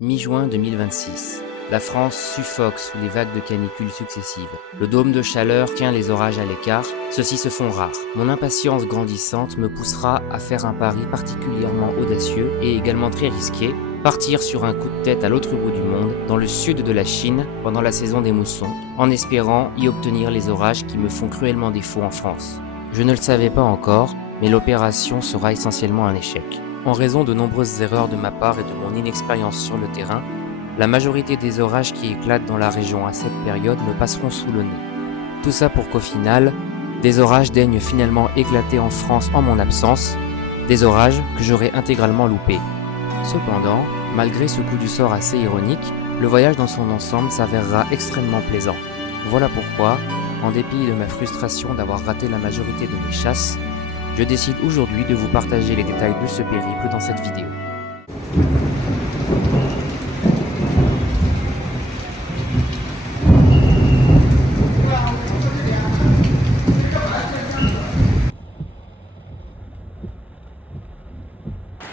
Mi-juin 2026. La France suffoque sous les vagues de canicule successives. Le dôme de chaleur tient les orages à l'écart, ceux-ci se font rares. Mon impatience grandissante me poussera à faire un pari particulièrement audacieux et également très risqué, partir sur un coup de tête à l'autre bout du monde, dans le sud de la Chine, pendant la saison des moussons, en espérant y obtenir les orages qui me font cruellement défaut en France. Je ne le savais pas encore, mais l'opération sera essentiellement un échec. En raison de nombreuses erreurs de ma part et de mon inexpérience sur le terrain, la majorité des orages qui éclatent dans la région à cette période me passeront sous le nez. Tout ça pour qu'au final, des orages daignent finalement éclater en France en mon absence, des orages que j'aurais intégralement loupés. Cependant, malgré ce coup du sort assez ironique, le voyage dans son ensemble s'avérera extrêmement plaisant. Voilà pourquoi, en dépit de ma frustration d'avoir raté la majorité de mes chasses, je décide aujourd'hui de vous partager les détails de ce périple dans cette vidéo.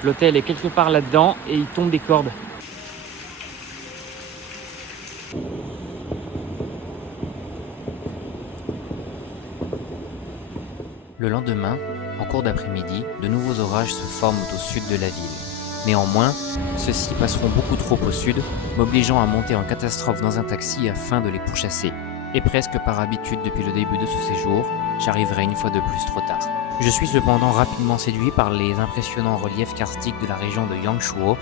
L'hôtel est quelque part là-dedans et il tombe des cordes. Le lendemain, en cours d'après-midi, de nouveaux orages se forment au sud de la ville. Néanmoins, ceux-ci passeront beaucoup trop au sud, m'obligeant à monter en catastrophe dans un taxi afin de les pourchasser. Et presque par habitude depuis le début de ce séjour, j'arriverai une fois de plus trop tard. Je suis cependant rapidement séduit par les impressionnants reliefs karstiques de la région de Yangshuo,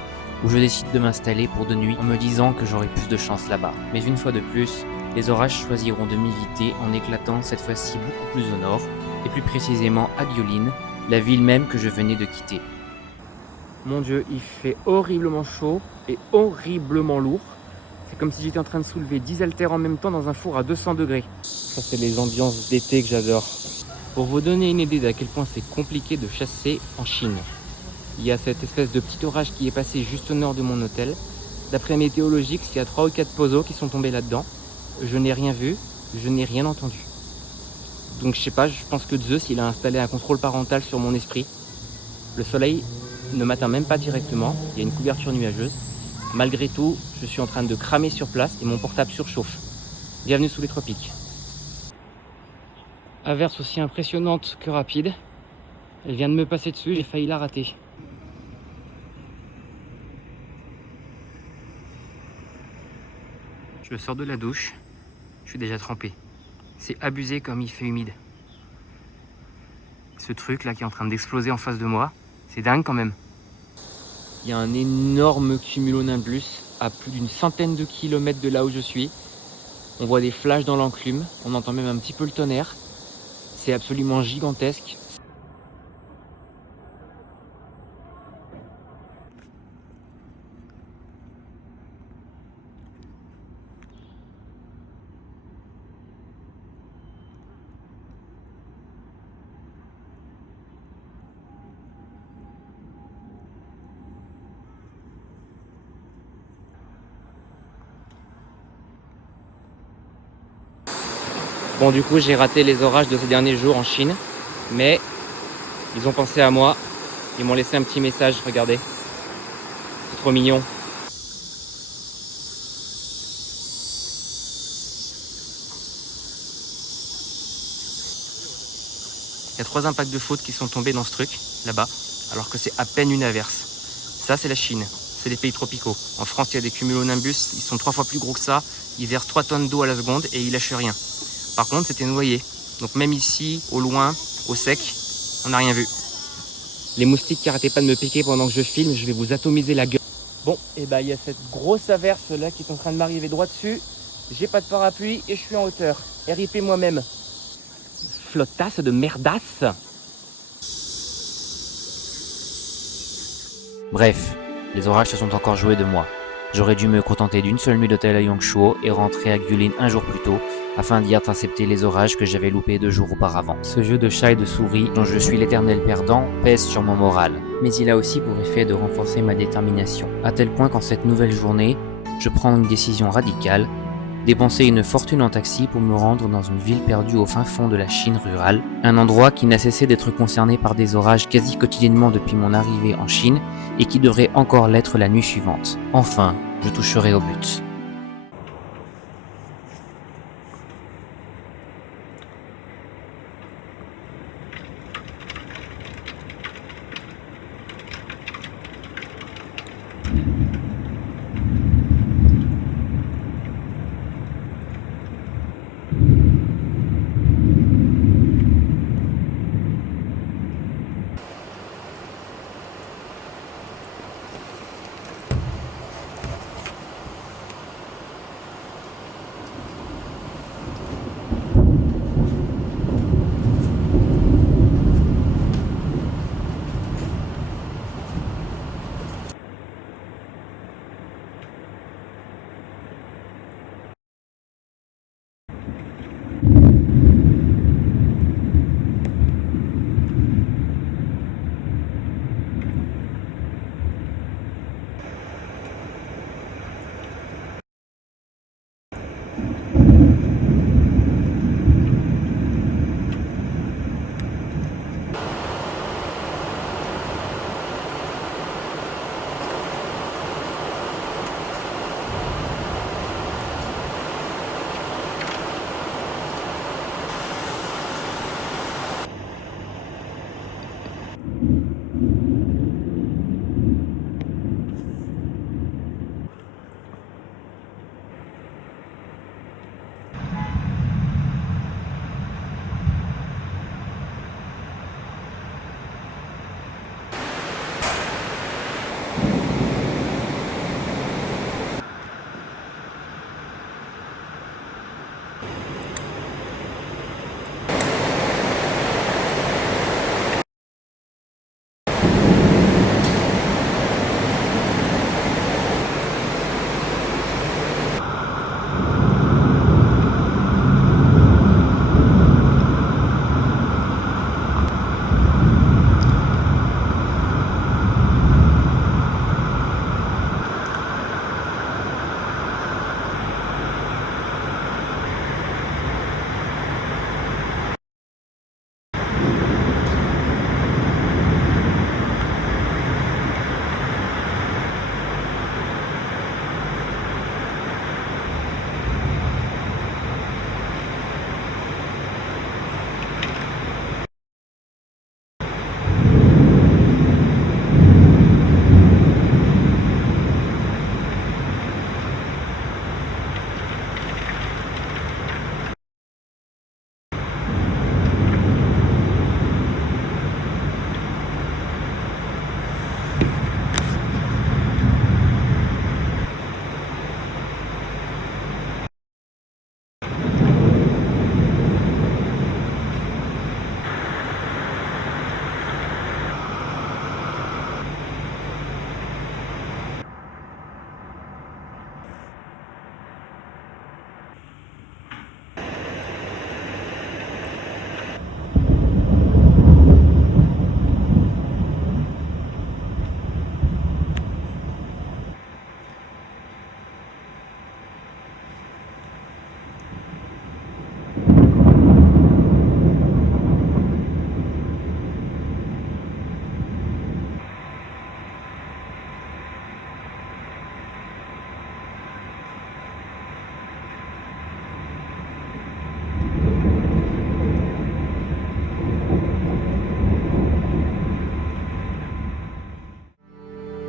où je décide de m'installer pour de nuit en me disant que j'aurai plus de chance là-bas. Mais une fois de plus, les orages choisiront de m'éviter en éclatant cette fois-ci beaucoup plus au nord, et plus précisément à Gyulin, la ville même que je venais de quitter. Mon Dieu, il fait horriblement chaud et horriblement lourd. C'est comme si j'étais en train de soulever 10 haltères en même temps dans un four à 200 degrés. Ça, c'est les ambiances d'été que j'adore. Pour vous donner une idée d'à quel point c'est compliqué de chasser en Chine, il y a cette espèce de petit orage qui est passé juste au nord de mon hôtel. D'après Météologique, il y a 3 ou 4 pozos qui sont tombés là-dedans. Je n'ai rien vu, je n'ai rien entendu. Donc je sais pas, je pense que Zeus il a installé un contrôle parental sur mon esprit. Le soleil ne m'atteint même pas directement, il y a une couverture nuageuse. Malgré tout, je suis en train de cramer sur place et mon portable surchauffe. Bienvenue sous les tropiques. Averse aussi impressionnante que rapide. Elle vient de me passer dessus, j'ai failli la rater. Je sors de la douche, je suis déjà trempé. C'est abusé comme il fait humide. Ce truc là qui est en train d'exploser en face de moi, c'est dingue quand même. Il y a un énorme cumulonimbus à plus d'une centaine de kilomètres de là où je suis. On voit des flashs dans l'enclume, on entend même un petit peu le tonnerre. C'est absolument gigantesque. Bon, du coup, j'ai raté les orages de ces derniers jours en Chine, mais ils ont pensé à moi. Ils m'ont laissé un petit message, regardez. C'est trop mignon. Il y a 3 impacts de foot qui sont tombés dans ce truc, là-bas, alors que c'est à peine une averse. Ça, c'est la Chine. C'est les pays tropicaux. En France, il y a des cumulonimbus, ils sont 3 fois plus gros que ça. Ils versent 3 tonnes d'eau à la seconde et ils lâchent rien. Par contre, c'était noyé. Donc même ici, au loin, au sec, on n'a rien vu. Les moustiques qui arrêtaient pas de me piquer pendant que je filme, je vais vous atomiser la gueule. Bon, et bah il y a cette grosse averse là qui est en train de m'arriver droit dessus. J'ai pas de parapluie et je suis en hauteur. RIP moi-même. Flottasse de merdasse. Bref, les orages se sont encore joués de moi. J'aurais dû me contenter d'une seule nuit d'hôtel à Yangshuo et rentrer à Gyulin un jour plus tôt, afin d'y intercepter les orages que j'avais loupés 2 jours auparavant. Ce jeu de chat et de souris, dont je suis l'éternel perdant, pèse sur mon moral. Mais il a aussi pour effet de renforcer ma détermination, à tel point qu'en cette nouvelle journée, je prends une décision radicale, dépenser une fortune en taxi pour me rendre dans une ville perdue au fin fond de la Chine rurale, un endroit qui n'a cessé d'être concerné par des orages quasi quotidiennement depuis mon arrivée en Chine et qui devrait encore l'être la nuit suivante. Enfin, je toucherai au but.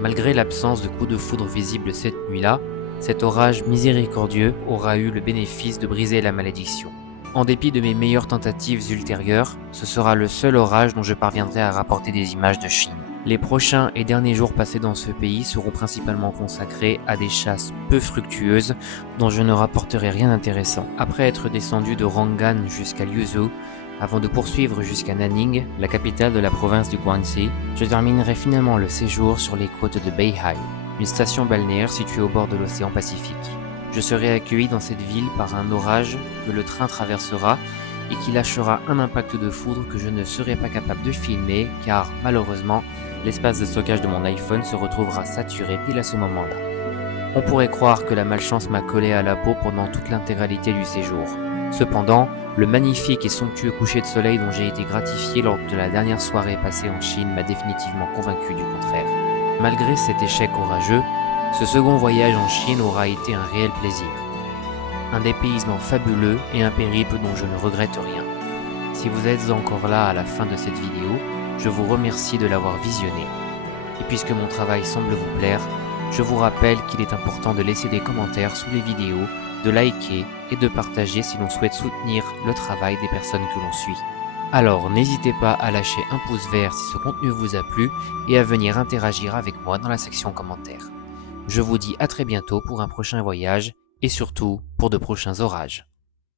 Malgré l'absence de coups de foudre visibles cette nuit-là, cet orage miséricordieux aura eu le bénéfice de briser la malédiction. En dépit de mes meilleures tentatives ultérieures, ce sera le seul orage dont je parviendrai à rapporter des images de Chine. Les prochains et derniers jours passés dans ce pays seront principalement consacrés à des chasses peu fructueuses dont je ne rapporterai rien d'intéressant. Après être descendu de Rangan jusqu'à Liuzhou, avant de poursuivre jusqu'à Nanning, la capitale de la province du Guangxi, je terminerai finalement le séjour sur les côtes de Beihai, une station balnéaire située au bord de l'océan Pacifique. Je serai accueilli dans cette ville par un orage que le train traversera et qui lâchera un impact de foudre que je ne serai pas capable de filmer car, malheureusement, l'espace de stockage de mon iPhone se retrouvera saturé pile à ce moment-là. On pourrait croire que la malchance m'a collé à la peau pendant toute l'intégralité du séjour. Cependant, le magnifique et somptueux coucher de soleil dont j'ai été gratifié lors de la dernière soirée passée en Chine m'a définitivement convaincu du contraire. Malgré cet échec orageux, Ce second voyage en Chine aura été un réel plaisir. Un dépaysement fabuleux et un périple dont je ne regrette rien. Si vous êtes encore là à la fin de cette vidéo, je vous remercie de l'avoir visionné. Et puisque mon travail semble vous plaire, je vous rappelle qu'il est important de laisser des commentaires sous les vidéos, de liker et de partager si l'on souhaite soutenir le travail des personnes que l'on suit. Alors n'hésitez pas à lâcher un pouce vert si ce contenu vous a plu et à venir interagir avec moi dans la section commentaires. Je vous dis à très bientôt pour un prochain voyage et surtout pour de prochains orages.